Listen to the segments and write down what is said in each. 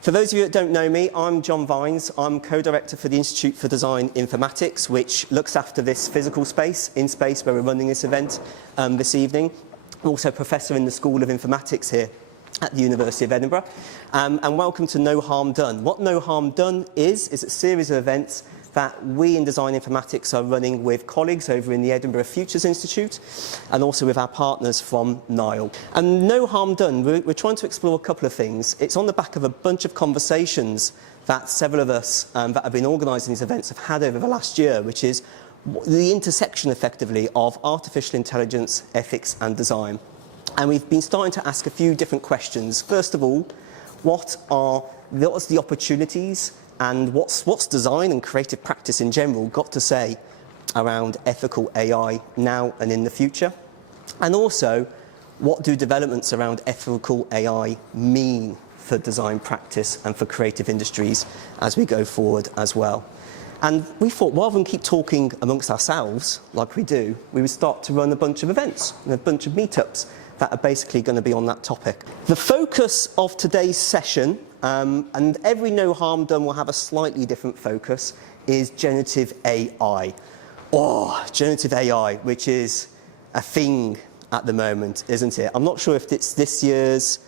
For those of you that don't know me, I'm John Vines. I'm co-director for the Institute for Design Informatics, which looks after this physical space, in space where we're running this event this evening. I'm also a professor in the School of Informatics here at the University of Edinburgh. And welcome to No Harm Done. What No Harm Done is a series of events that we in Design Informatics are running with colleagues over in the Edinburgh Futures Institute and also with our partners from Nile. And No Harm Done, we're trying to explore a couple of things. It's on the back of a bunch of conversations that several of us that have been organising these events have had over the last year, which is the intersection effectively of artificial intelligence, ethics and design. And we've been starting to ask a few different questions. First of all, what's the opportunities and what's design and creative practice in general got to say around ethical AI now and in the future? And also, what do developments around ethical AI mean for design practice and for creative industries as we go forward as well? And we thought, rather than keep talking amongst ourselves like we do, we would start to run a bunch of events and a bunch of meetups that are basically going to be on that topic. The focus of today's session, and every No Harm Done will have a slightly different focus, is generative AI. Oh, generative AI, which is a thing at the moment, isn't it? I'm not sure if it's this year's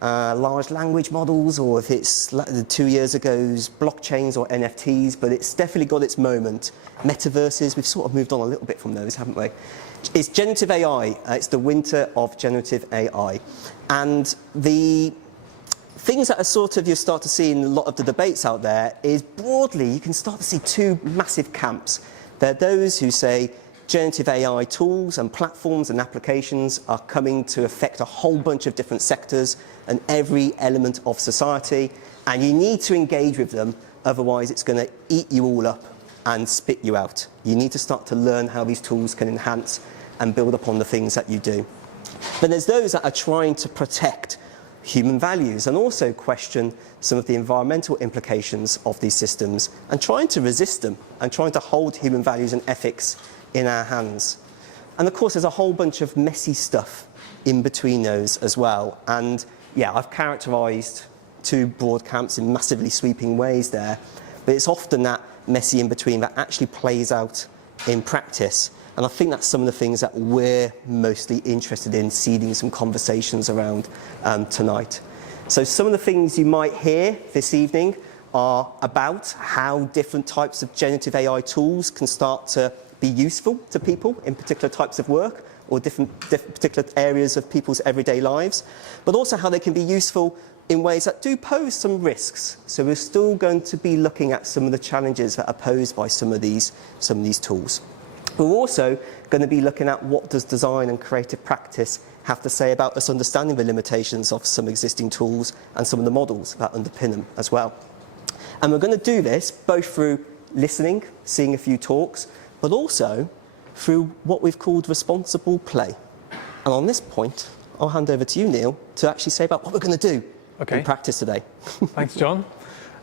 large language models or if it's 2 years ago's blockchains or NFTs, but it's definitely got its moment. Metaverses, we've sort of moved on a little bit from those, haven't we? It's generative AI. It's the winter of generative AI. And the things that are sort of you start to see in a lot of the debates out there is broadly you can start to see two massive camps. There are those who say generative AI tools and platforms and applications are coming to affect a whole bunch of different sectors and every element of society, and you need to engage with them, otherwise it's going to eat you all up and spit you out. You need to start to learn how these tools can enhance and build upon the things that you do. But there's those that are trying to protect human values and also question some of the environmental implications of these systems and trying to resist them and trying to hold human values and ethics in our hands. And of course there's a whole bunch of messy stuff in between those as well. And yeah, I've characterised two broad camps in massively sweeping ways there, but it's often that messy in between that actually plays out in practice. And I think that's some of the things that we're mostly interested in seeding some conversations around tonight. So some of the things you might hear this evening are about how different types of generative AI tools can start to be useful to people in particular types of work or different particular areas of people's everyday lives, but also how they can be useful in ways that do pose some risks. So we're still going to be looking at some of the challenges that are posed by some of these tools. We're also going to be looking at what does design and creative practice have to say about us understanding the limitations of some existing tools and some of the models that underpin them as well. And we're going to do this both through listening, seeing a few talks, but also through what we've called responsible play. And on this point, I'll hand over to you, Neil, to actually say about what we're going to do in practice today. Thanks, John.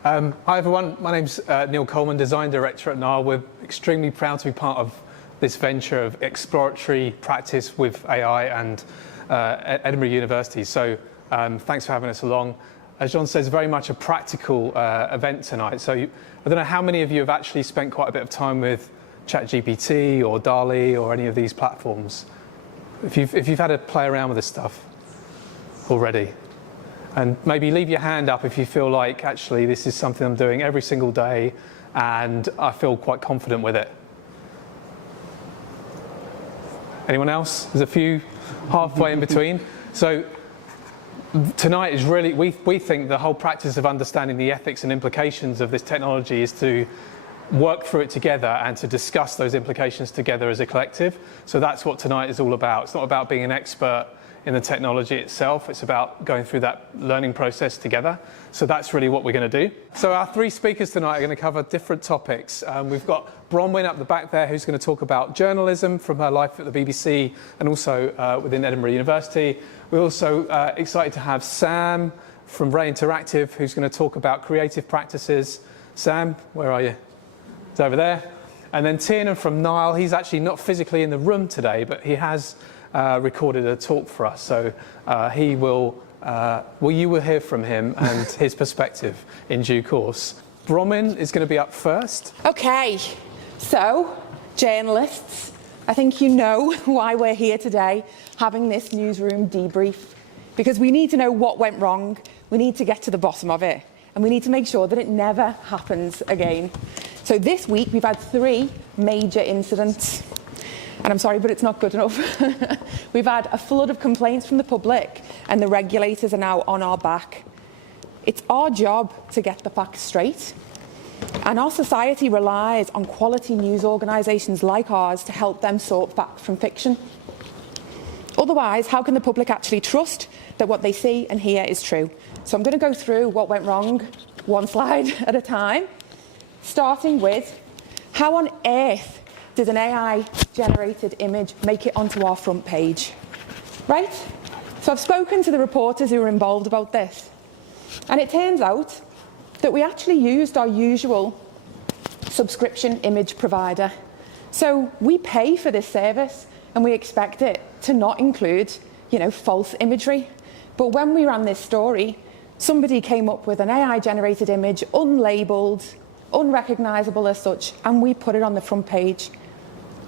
Hi, everyone. My name's Neil Coleman, Design Director at Nile. We're extremely proud to be part of this venture of exploratory practice with AI and Edinburgh University. So thanks for having us along. As John says, very much a practical event tonight. So I don't know how many of you have actually spent quite a bit of time with ChatGPT or DALL-E or any of these platforms. If you've had to play around with this stuff already. And maybe leave your hand up if you feel like, actually, this is something I'm doing every single day and I feel quite confident with it. Anyone else? There's a few halfway in between. So tonight is really, we think the whole practice of understanding the ethics and implications of this technology is to work through it together and to discuss those implications together as a collective. So that's what tonight is all about. It's not about being an expert in the technology itself. It's about going through that learning process together. So that's really what we're going to do. So our three speakers tonight are going to cover different topics. We've got Bronwyn up the back there, who's going to talk about journalism from her life at the BBC and also within Edinburgh University. We're also excited to have Sam from Ray Interactive, who's going to talk about creative practices. Sam, where are you? It's over there. And then Tiernan from Nile. He's actually not physically in the room today, but he has recorded a talk for us. So he will well, you will hear from him and his perspective in due course. Bronwyn is going to be up first. Okay, so journalists, I think you know why we're here today having this newsroom debrief, because we need to know what went wrong, we need to get to the bottom of it, and we need to make sure that it never happens again. So this week we've had 3 major incidents, and I'm sorry, but it's not good enough. We've had a flood of complaints from the public, and the regulators are now on our back. It's our job to get the facts straight, and our society relies on quality news organisations like ours to help them sort fact from fiction. Otherwise, how can the public actually trust that what they see and hear is true? So I'm going to go through what went wrong, one slide at a time, starting with how on earth did an AI-generated image make it onto our front page? Right? So I've spoken to the reporters who were involved about this, and it turns out that we actually used our usual subscription image provider. So we pay for this service and we expect it to not include, false imagery. But when we ran this story, somebody came up with an AI-generated image, unlabelled, unrecognisable as such, and we put it on the front page.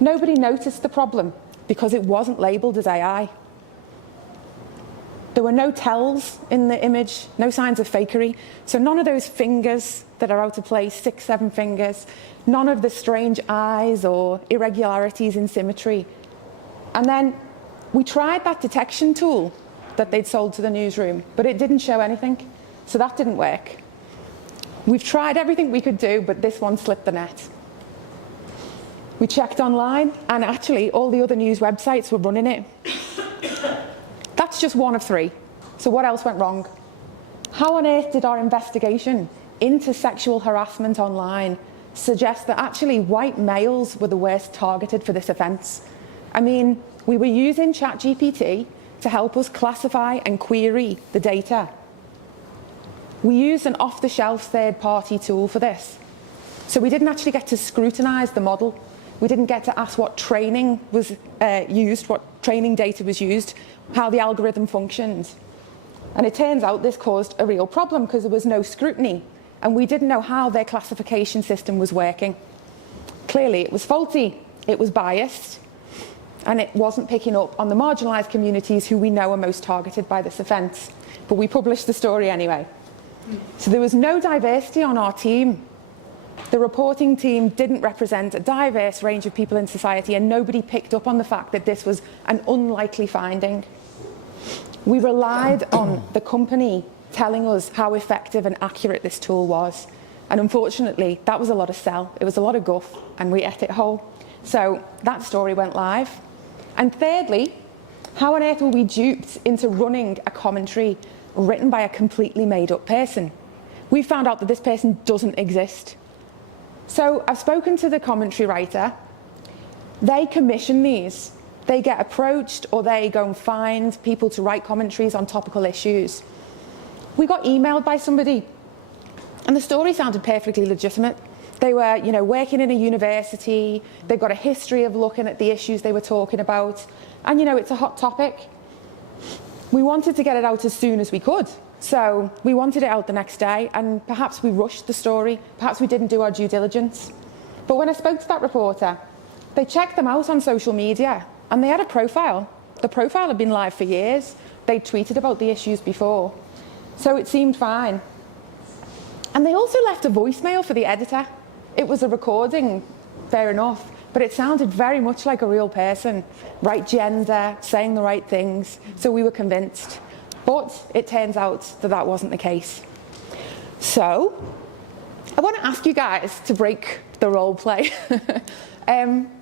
Nobody noticed the problem because it wasn't labelled as AI. There were no tells in the image, no signs of fakery. So none of those fingers that are out of place, 6, 7 fingers, none of the strange eyes or irregularities in symmetry. And then we tried that detection tool that they'd sold to the newsroom, but it didn't show anything. So that didn't work. We've tried everything we could do, but this one slipped the net. We checked online, and actually all the other news websites were running it. That's just one of 3. So what else went wrong? How on earth did our investigation into sexual harassment online suggest that actually white males were the worst targeted for this offence? I mean, we were using ChatGPT to help us classify and query the data. We used an off-the-shelf third-party tool for this. So we didn't actually get to scrutinise the model. We didn't get to ask what training was used, what training data was used, how the algorithm functioned. And it turns out this caused a real problem because there was no scrutiny, and we didn't know how their classification system was working. Clearly, it was faulty, it was biased, and it wasn't picking up on the marginalised communities who we know are most targeted by this offence. But we published the story anyway. So there was no diversity on our team. The reporting team didn't represent a diverse range of people in society, and nobody picked up on the fact that this was an unlikely finding. We relied on the company telling us how effective and accurate this tool was. And unfortunately, that was a lot of sell. It was a lot of guff, and we ate it whole. So that story went live. And thirdly, how on earth were we duped into running a commentary written by a completely made-up person? We found out that this person doesn't exist. So I've spoken to the commentary writer. They commission these. They get approached, or they go and find people to write commentaries on topical issues. We got emailed by somebody, and the story sounded perfectly legitimate. They were, working in a university. They've got a history of looking at the issues they were talking about. And, it's a hot topic. We wanted to get it out as soon as we could. So we wanted it out the next day, and perhaps we rushed the story. Perhaps we didn't do our due diligence. But when I spoke to that reporter, they checked them out on social media, and they had a profile. The profile had been live for years. They'd tweeted about the issues before. So it seemed fine. And they also left a voicemail for the editor. It was a recording, fair enough, but it sounded very much like a real person. Right gender, saying the right things. So we were convinced. But it turns out that that wasn't the case. So I want to ask you guys to break the role play.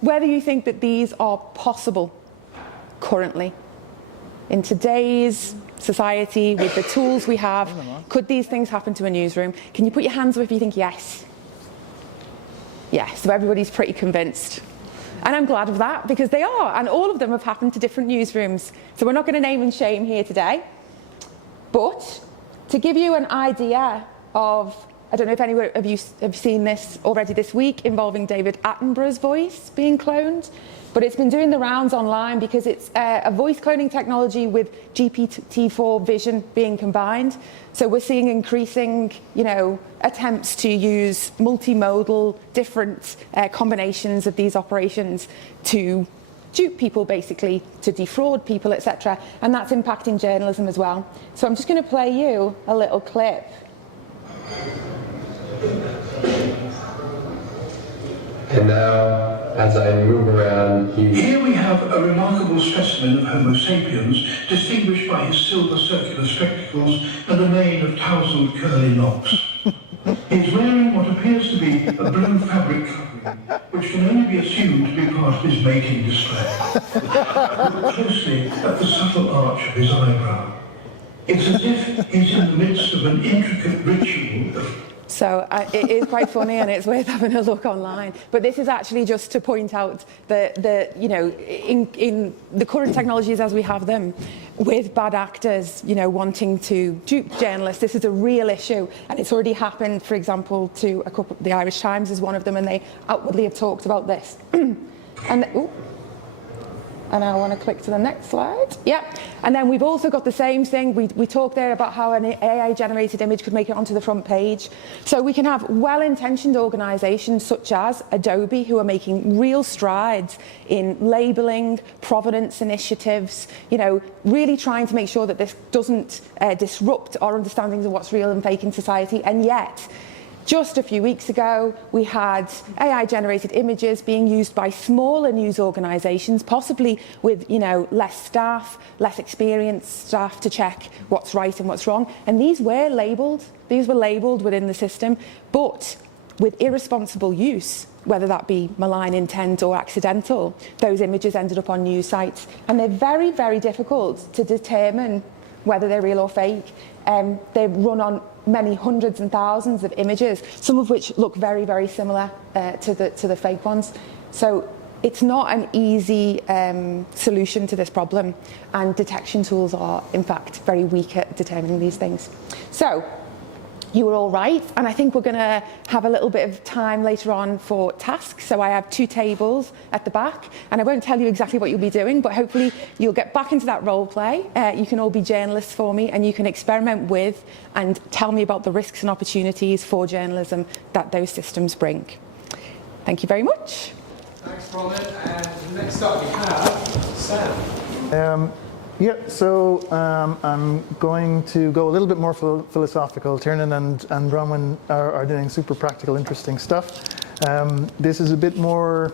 Whether you think that these are possible currently in today's society with the tools we have. Could these things happen to a newsroom? Can you put your hands up if you think yes? Yeah, so everybody's pretty convinced. And I'm glad of that, because they are, and all of them have happened to different newsrooms. So we're not going to name and shame here today. But to give you an idea of, I don't know if any of you have seen this already this week, involving David Attenborough's voice being cloned. but it's been doing the rounds online because it's a voice cloning technology with GPT-4 vision being combined. So we're seeing increasing, attempts to use multimodal, different combinations of these operations to dupe people, basically, to defraud people, etc. And that's impacting journalism as well. So I'm just going to play you a little clip. And now, as I move around, here we have a remarkable specimen of Homo sapiens, distinguished by his silver circular spectacles and a mane of tousled curly locks. He's wearing what appears to be a blue fabric covering, which can only be assumed to be part of his mating display. Look closely at the subtle arch of his eyebrow. It's as if he's in the midst of an intricate ritual of... So it is quite funny, and it's worth having a look online. But this is actually just to point out that in the current technologies as we have them, with bad actors, wanting to dupe journalists, this is a real issue, and it's already happened. For example, to a couple, the Irish Times is one of them, and they outwardly have talked about this. And I want to click to the next slide. Yeah. And then we've also got the same thing. We talked there about how an AI-generated image could make it onto the front page. So we can have well-intentioned organisations such as Adobe, who are making real strides in labelling, provenance initiatives, really trying to make sure that this doesn't disrupt our understandings of what's real and fake in society. And yet, just a few weeks ago, we had AI-generated images being used by smaller news organisations, possibly with less staff, less experienced staff to check what's right and what's wrong. And these were labelled. These were labelled within the system, but with irresponsible use, whether that be malign intent or accidental, those images ended up on news sites. And they're very, very difficult to determine whether they're real or fake. They run on many hundreds and thousands of images, some of which look very, very similar to the fake ones. So it's not an easy solution to this problem, and detection tools are, in fact, very weak at determining these things. So you were all right, and I think we're going to have a little bit of time later on for tasks. So I have 2 tables at the back, and I won't tell you exactly what you'll be doing, but hopefully you'll get back into that role play. You can all be journalists for me, and you can experiment with and tell me about the risks and opportunities for journalism that those systems bring. Thank you very much. Thanks, Bronwyn. And next up we have Sam. So I'm going to go a little bit more philosophical. Tiernan and Bronwyn are doing super practical, interesting stuff. This is a bit more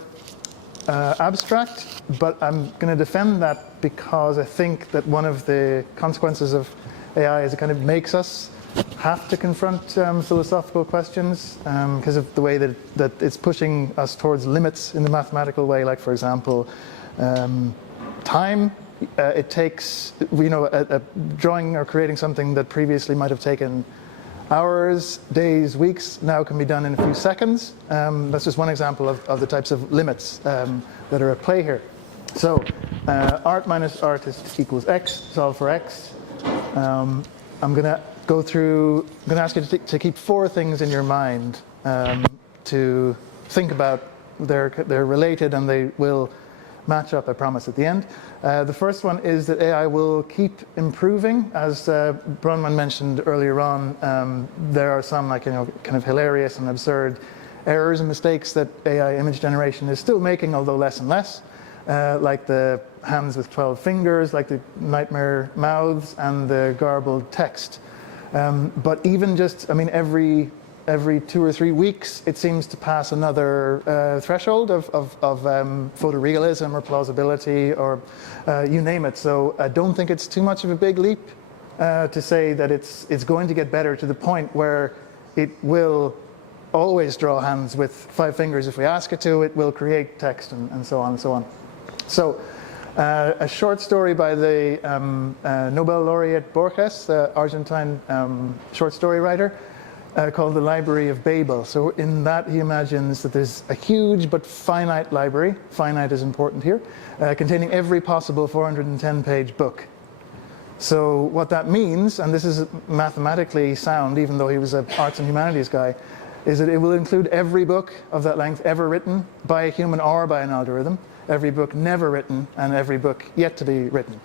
abstract, but I'm going to defend that because I think that one of the consequences of AI is it kind of makes us have to confront philosophical questions because of the way that it's pushing us towards limits in the mathematical way. Like, for example, time. It takes, drawing or creating something that previously might have taken hours, days, weeks, now can be done in a few seconds. That's just one example of the types of limits that are at play here. So, art minus artist equals x, solve for x. I'm going to ask you to keep 4 things in your mind to think about. They're related and they will match up, I promise, at the end. The first one is that AI will keep improving. As Bronwyn mentioned earlier on, there are some kind of hilarious and absurd errors and mistakes that AI image generation is still making, although less and less, like the hands with 12 fingers, like the nightmare mouths, and the garbled text. But even just, every 2 or 3 weeks, it seems to pass another threshold of photorealism or plausibility or you name it. So I don't think it's too much of a big leap to say that it's going to get better to the point where it will always draw hands with 5 fingers if we ask it to. It will create text and so on and so on. So a short story by the Nobel laureate Borges, the Argentine short story writer, called The Library of Babel. So in that he imagines that there's a huge but finite library, finite is important here, containing every possible 410-page book. So what that means, and this is mathematically sound, even though he was an arts and humanities guy, is that it will include every book of that length ever written by a human or by an algorithm, every book never written, and every book yet to be written.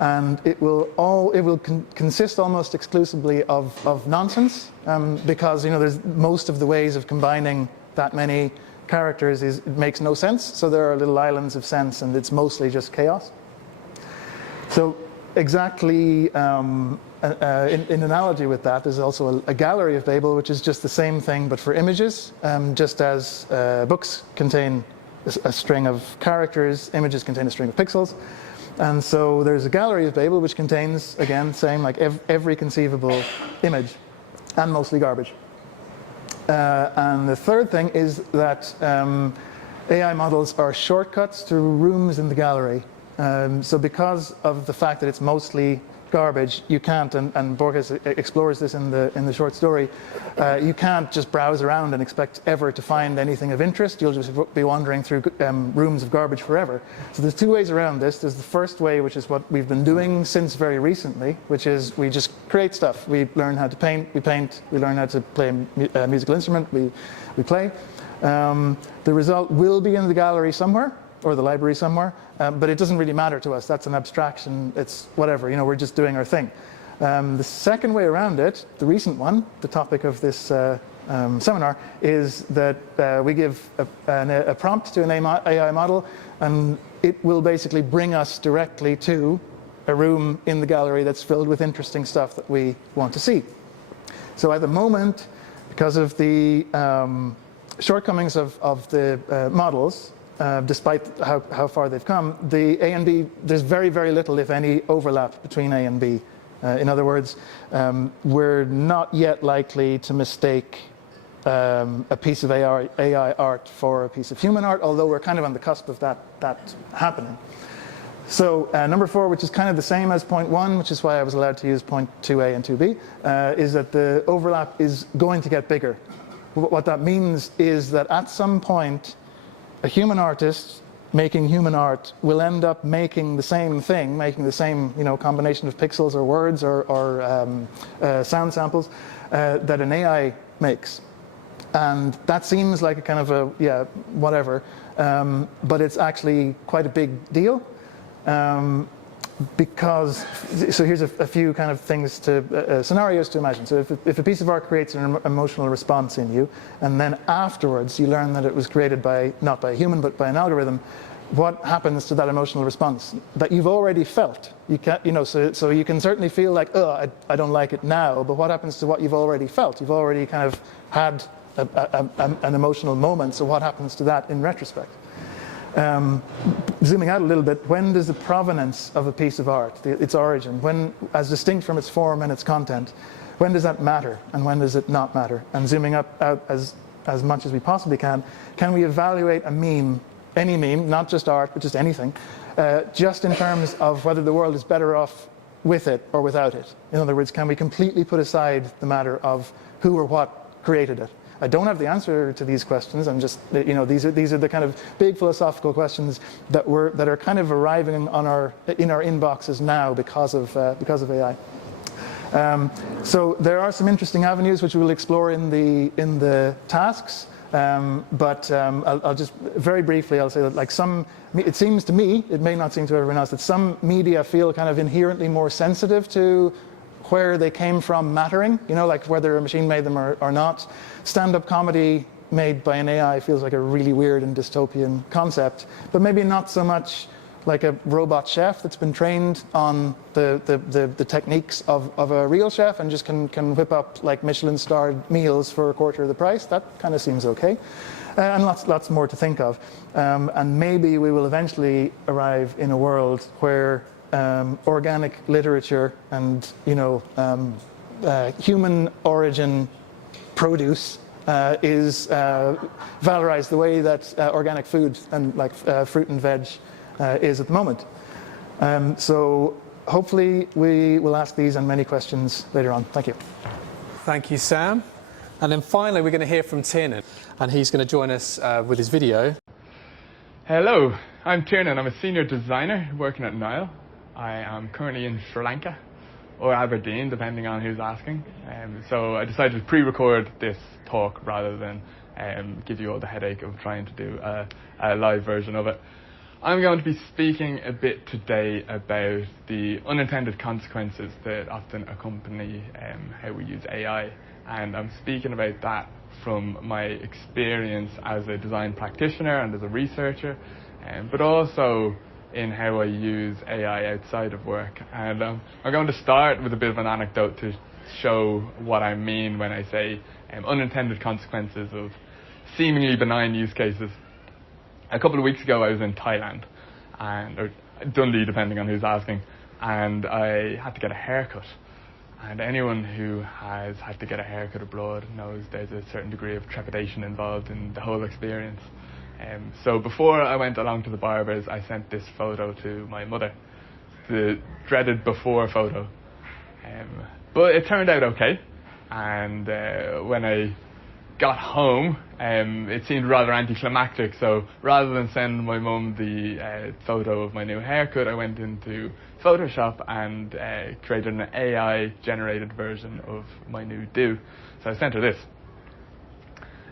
And it will consist almost exclusively of nonsense, because there's most of the ways of combining that many characters it makes no sense. So there are little islands of sense, and it's mostly just chaos. So exactly in analogy with that, there's also a gallery of Babel, which is just the same thing but for images. Just as books contain a string of characters, images contain a string of pixels. And so there's a gallery of Babel which contains, again, same like every conceivable image, and mostly garbage. And the third thing is that AI models are shortcuts to rooms in the gallery. So because of the fact that it's mostly garbage, you can't, and Borges explores this in the short story, you can't just browse around and expect ever to find anything of interest. You'll just be wandering through rooms of garbage forever. So there's two ways around this. There's the first way, which is what we've been doing since very recently, which is we just create stuff. We learn how to paint, we learn how to play a musical instrument, we play. The result will be in the gallery somewhere, or the library somewhere, but it doesn't really matter to us. That's an abstraction. It's whatever, we're just doing our thing. The second way around it, the recent one, the topic of this seminar, is that we give a prompt to an AI model, and it will basically bring us directly to a room in the gallery that's filled with interesting stuff that we want to see. So at the moment, because of the shortcomings of the models, despite how far they've come, the A and B, there's very, very little, if any, overlap between A and B. In other words, we're not yet likely to mistake a piece of AI art for a piece of human art, although we're kind of on the cusp of that happening. So number 4, which is kind of the same as point 1, which is why I was allowed to use point 2A and 2B, is that the overlap is going to get bigger. What that means is that at some point, a human artist making human art will end up making the same thing, making the same combination of pixels or words or sound samples that an AI makes. And that seems like a kind of a, whatever, but it's actually quite a big deal. Because, so here's a few kind of things scenarios to imagine. So if a piece of art creates an emotional response in you, and then afterwards you learn that it was created not by a human, but by an algorithm, what happens to that emotional response that you've already felt? You can't, so you can certainly feel like, oh, I don't like it now, but what happens to what you've already felt? You've already kind of had an emotional moment, so what happens to that in retrospect? Zooming out a little bit, when does the provenance of a piece of art, its origin, as distinct from its form and its content, when does that matter and when does it not matter? And zooming out as much as we possibly can we evaluate a meme, any meme, not just art, but just anything, just in terms of whether the world is better off with it or without it? In other words, can we completely put aside the matter of who or what created it? I don't have the answer to these questions. I'm just, these are the kind of big philosophical questions that are kind of arriving in our inboxes now because of AI. So there are some interesting avenues which we will explore in the tasks. But I'll just very briefly, I'll say that it seems to me, it may not seem to everyone else, that some media feel kind of inherently more sensitive to where they came from mattering, like whether a machine made them or not. Stand-up comedy made by an AI feels like a really weird and dystopian concept, but maybe not so much like a robot chef that's been trained on the techniques of a real chef and just can whip up like Michelin-starred meals for a quarter of the price. That kind of seems okay. And lots more to think of. And maybe we will eventually arrive in a world where organic literature and human origin produce is valorized the way that organic food and fruit and veg is at the moment. So hopefully we will ask these and many questions later on. Thank you. Thank you, Sam. And then finally we're going to hear from Tiernan, and he's going to join us with his video. Hello, I'm Tiernan. I'm a senior designer working at Nile. I am currently in Sri Lanka, or Aberdeen, depending on who's asking. So I decided to pre-record this talk rather than give you all the headache of trying to do a live version of it. I'm going to be speaking a bit today about the unintended consequences that often accompany how we use AI, and I'm speaking about that from my experience as a design practitioner and as a researcher, but also in how I use AI outside of work. And I'm going to start with a bit of an anecdote to show what I mean when I say unintended consequences of seemingly benign use cases. A couple of weeks ago I was in Thailand, or Dundee depending on who's asking, and I had to get a haircut. And anyone who has had to get a haircut abroad knows there's a certain degree of trepidation involved in the whole experience. So before I went along to the barber's, I sent this photo to my mother, the dreaded before photo. But it turned out okay, and when I got home, it seemed rather anticlimactic, so rather than send my mum the photo of my new haircut, I went into Photoshop and created an AI-generated version of my new do. So I sent her this.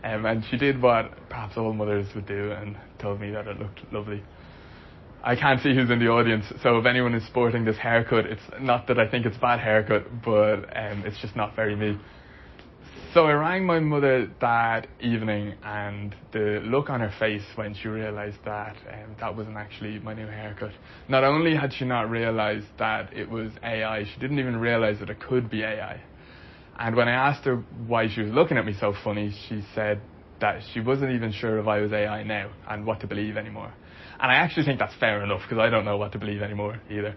And she did what perhaps all mothers would do and told me that it looked lovely. I can't see who's in the audience, so if anyone is sporting this haircut, it's not that I think it's a bad haircut, but it's just not very me. So I rang my mother that evening, and the look on her face when she realised that that wasn't actually my new haircut. Not only had she not realised that it was AI, she didn't even realise that it could be AI. And when I asked her why she was looking at me so funny, she said that she wasn't even sure if I was AI now and what to believe anymore. And I actually think that's fair enough, because I don't know what to believe anymore either.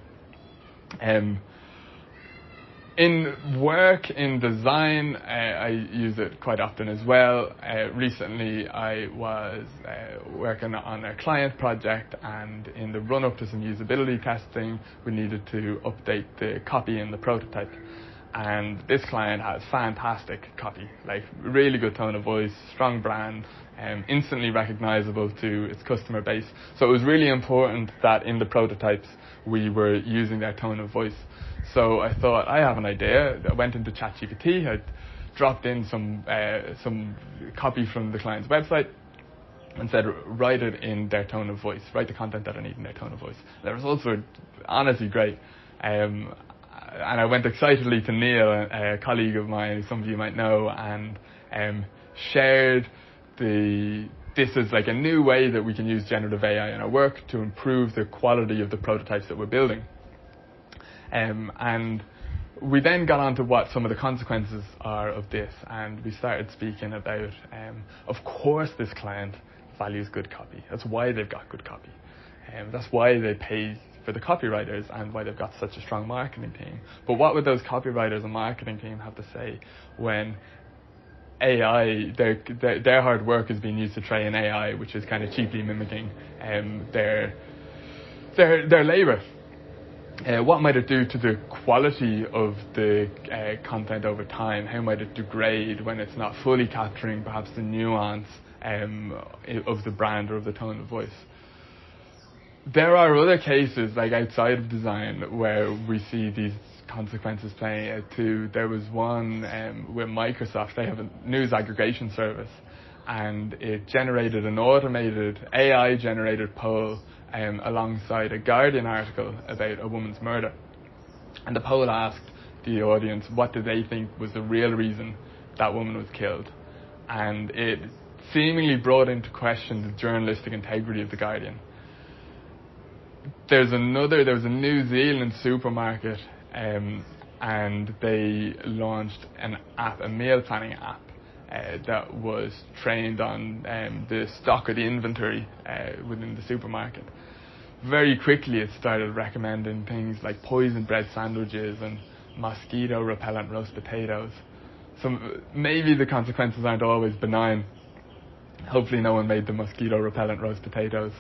In work, in design, I use it quite often as well. Recently I was working on a client project, and in the run-up to some usability testing, we needed to update the copy in the prototype. And this client has fantastic copy, like really good tone of voice, strong brand, instantly recognizable to its customer base. So it was really important that in the prototypes we were using their tone of voice. So I thought, I have an idea. I went into ChatGPT, I dropped in some copy from the client's website and said, write it in their tone of voice, write the content that I need in their tone of voice. The results were honestly great. And I went excitedly to Nile, a colleague of mine, who some of you might know, and shared this is like a new way that we can use generative AI in our work to improve the quality of the prototypes that we're building. And we then got on to what some of the consequences are of this, and we started speaking about, of course this client values good copy. That's why they've got good copy. That's why they pay for the copywriters and why they've got such a strong marketing team. But what would those copywriters and marketing team have to say when AI, their hard work is being used to train AI, which is kind of cheaply mimicking their labour? What might it do to the quality of the content over time? How might it degrade when it's not fully capturing perhaps the nuance of the brand or of the tone of voice? There are other cases, like outside of design, where we see these consequences playing out too. There was one with Microsoft. They have a news aggregation service, and it generated an automated AI-generated poll alongside a Guardian article about a woman's murder. And the poll asked the audience what did they think was the real reason that woman was killed. And it seemingly brought into question the journalistic integrity of the Guardian. There was a New Zealand supermarket, and they launched an app, a meal planning app, that was trained on the stock or the inventory within the supermarket. Very quickly it started recommending things like poison bread sandwiches and mosquito repellent roast potatoes. So maybe the consequences aren't always benign. Hopefully no one made the mosquito repellent roast potatoes.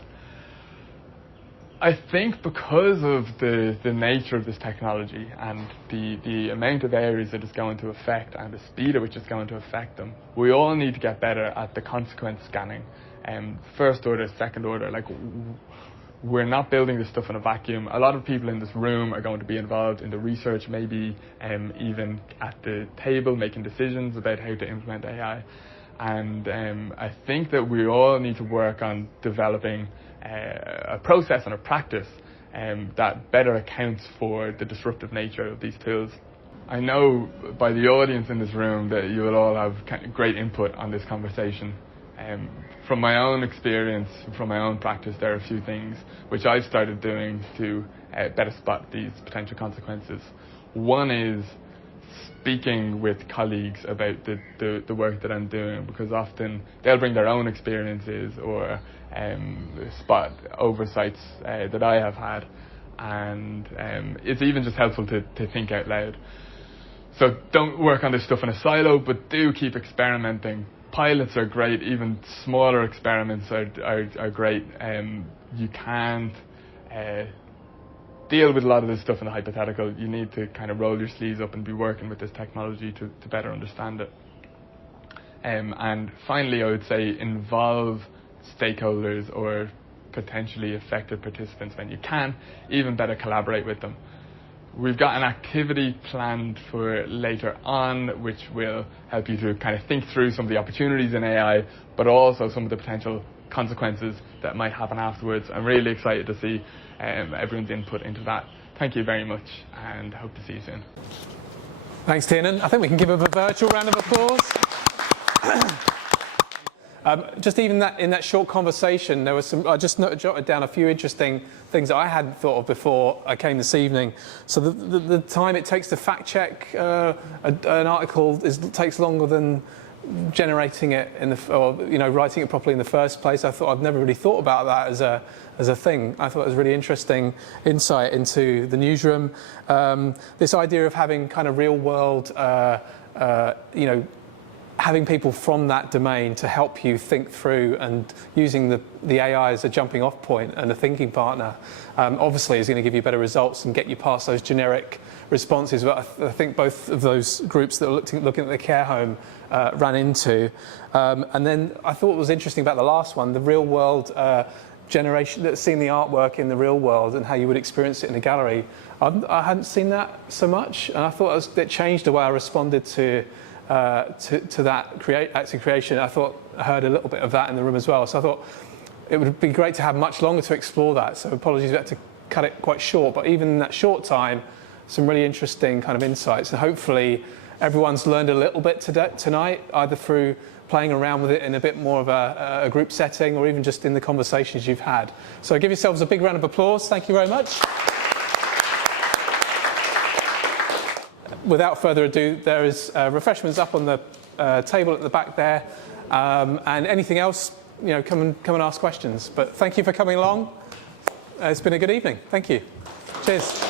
I think because of the nature of this technology and the amount of areas that it's going to affect and the speed at which it's going to affect them, we all need to get better at the consequence scanning. First order, second order, like we're not building this stuff in a vacuum. A lot of people in this room are going to be involved in the research, maybe even at the table making decisions about how to implement AI. And I think that we all need to work on developing a process and a practice that better accounts for the disruptive nature of these tools. I know by the audience in this room that you will all have great input on this conversation. From my own experience, from my own practice, there are a few things which I've started doing to better spot these potential consequences. One is speaking with colleagues about the work that I'm doing, because often they'll bring their own experiences or spot oversights that I have had, and it's even just helpful to think out loud. So don't work on this stuff in a silo, but do keep experimenting. Pilots are great, even smaller experiments are great. You can't deal with a lot of this stuff in the hypothetical. You need to kind of roll your sleeves up and be working with this technology to better understand it. And finally, I would say involve stakeholders or potentially affected participants when you can, even better collaborate with them. We've got an activity planned for later on which will help you to kind of think through some of the opportunities in AI, but also some of the potential consequences that might happen afterwards. I'm really excited to see everyone's input into that. Thank you very much, and hope to see you soon. Thanks, Tiernan. I think we can give him a virtual round of applause. Just even in that short conversation, there was some. I just jotted down a few interesting things that I hadn't thought of before I came this evening. So the time it takes to fact check an article takes longer than generating it or writing it properly in the first place. I've never really thought about that as a thing. I thought it was a really interesting insight into the newsroom. This idea of having kind of real world, having people from that domain to help you think through, and using the AI as a jumping off point and a thinking partner, obviously is going to give you better results and get you past those generic responses. But I think both of those groups that are looking at the care home ran into. And then I thought what was interesting about the last one, the real world generation, that's seen the artwork in the real world and how you would experience it in a gallery. I hadn't seen that so much, and I thought it changed the way I responded to that acts of creation. I heard a little bit of that in the room as well. So I thought it would be great to have much longer to explore that. So apologies, we had to cut it quite short. But even in that short time, some really interesting kind of insights. And hopefully everyone's learned a little bit tonight, either through playing around with it in a bit more of a group setting, or even just in the conversations you've had. So give yourselves a big round of applause. Thank you very much. Without further ado, there is refreshments up on the table at the back there, and anything else, come and ask questions. But thank you for coming along. It's been a good evening. Thank you. Cheers.